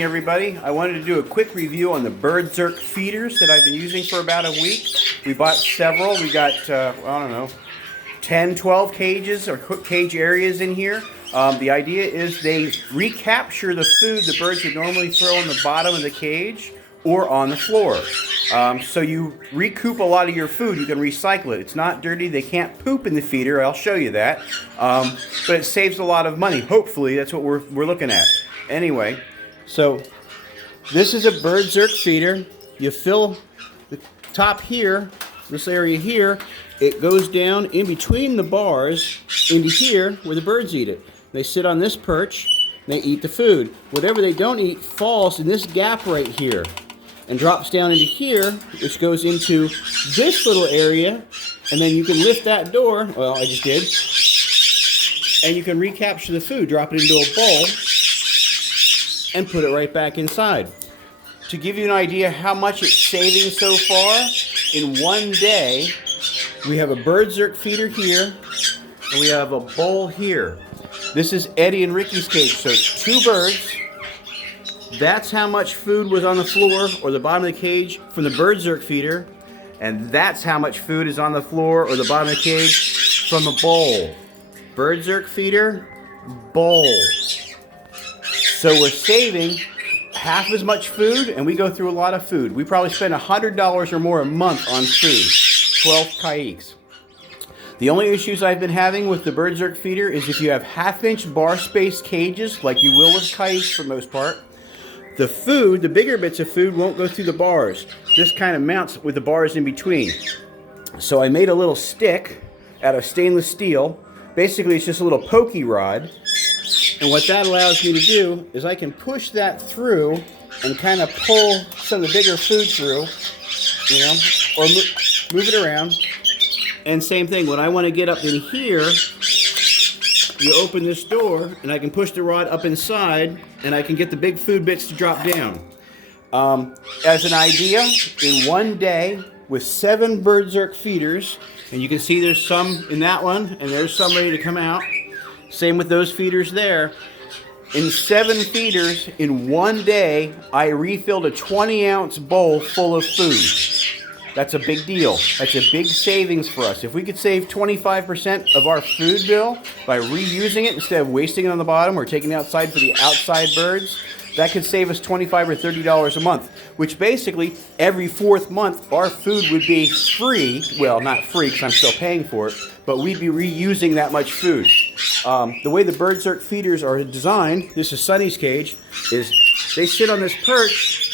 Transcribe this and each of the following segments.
Everybody, I wanted to do a quick review on the BirdZerk feeders that I've been using for about a week. We bought several. We got, I don't know, 10, 12 cages or cage areas in here. The idea is they recapture the food the birds would normally throw on the bottom of the cage or on the floor. So you recoup a lot of your food. You can recycle it. It's not dirty. They can't poop in the feeder. I'll show you that. But it saves a lot of money. Hopefully, that's what we're looking at. Anyway, so this is a BirdZerk feeder. You fill the top here, this area here. It goes down in between the bars into here where the birds eat it. They sit on this perch. They eat the food. Whatever they don't eat falls in this gap right here and drops down into here, which goes into this little area, and then you can lift that door, well, I just did, and you can recapture the food, drop it into a bowl, and put it right back inside. To give you an idea how much it's saving so far, in one day, we have a BirdZerk feeder here, and we have a bowl here. This is Eddie and Ricky's cage, so it's 2 birds. That's how much food was on the floor or the bottom of the cage from the BirdZerk feeder, and that's how much food is on the floor or the bottom of the cage from the bowl. BirdZerk feeder, bowl. So we're saving half as much food, and we go through a lot of food. We probably spend $100 or more a month on food. 12 Caiques. The only issues I've been having with the BirdZerk feeder is if you have half-inch bar space cages, like you will with Caiques for the most part, the food, the bigger bits of food, won't go through the bars. This kind of mounts with the bars in between. So I made a little stick out of stainless steel. Basically, it's just a little pokey rod. And what that allows me to do is I can push that through and kind of pull some of the bigger food through, you know, or move it around. And same thing, when I want to get up in here, you open this door and I can push the rod up inside and I can get the big food bits to drop down. As an idea, in one day with 7 BirdZerk feeders, and you can see there's some in that one and there's some ready to come out. Same with those feeders there. In 7 feeders, in one day, I refilled a 20-ounce bowl full of food. That's a big deal. That's a big savings for us. If we could save 25% of our food bill by reusing it instead of wasting it on the bottom or taking it outside for the outside birds, that could save us $25 or $30 a month, which basically every 4th month our food would be free. Well, not free because I'm still paying for it, but we'd be reusing that much food. The way the BirdZerk feeders are designed, this is Sonnys Cage, is they sit on this perch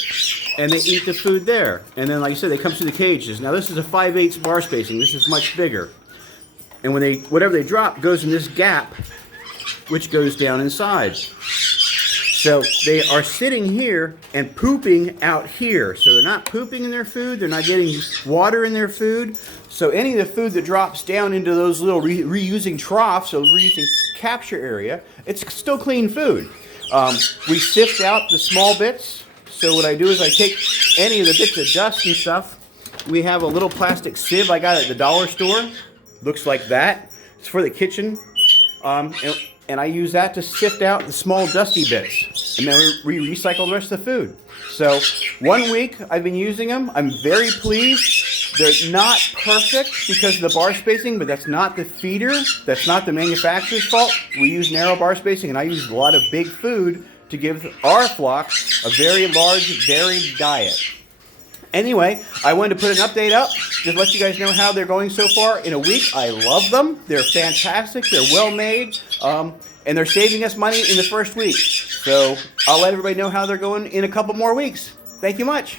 and they eat the food there. And then, like I said, they come through the cages. Now this is a 5/8 bar spacing. This is much bigger. And when whatever they drop goes in this gap, which goes down inside. So they are sitting here and pooping out here. So they're not pooping in their food. They're not getting water in their food. So any of the food that drops down into those little reusing troughs or reusing capture area, it's still clean food. We sift out the small bits. So what I do is I take any of the bits of dust and stuff. We have a little plastic sieve I got at the dollar store. Looks like that. It's for the kitchen. And I use that to sift out the small dusty bits. And then we recycle the rest of the food. So 1 week I've been using them. I'm very pleased. They're not perfect because of the bar spacing, but that's not the feeder. That's not the manufacturer's fault. We use narrow bar spacing, and I use a lot of big food to give our flock a very large, varied diet. Anyway, I wanted to put an update up, just let you guys know how they're going so far in a week. I love them. They're fantastic. They're well made. And they're saving us money in the first week. So I'll let everybody know how they're going in a couple more weeks. Thank you much.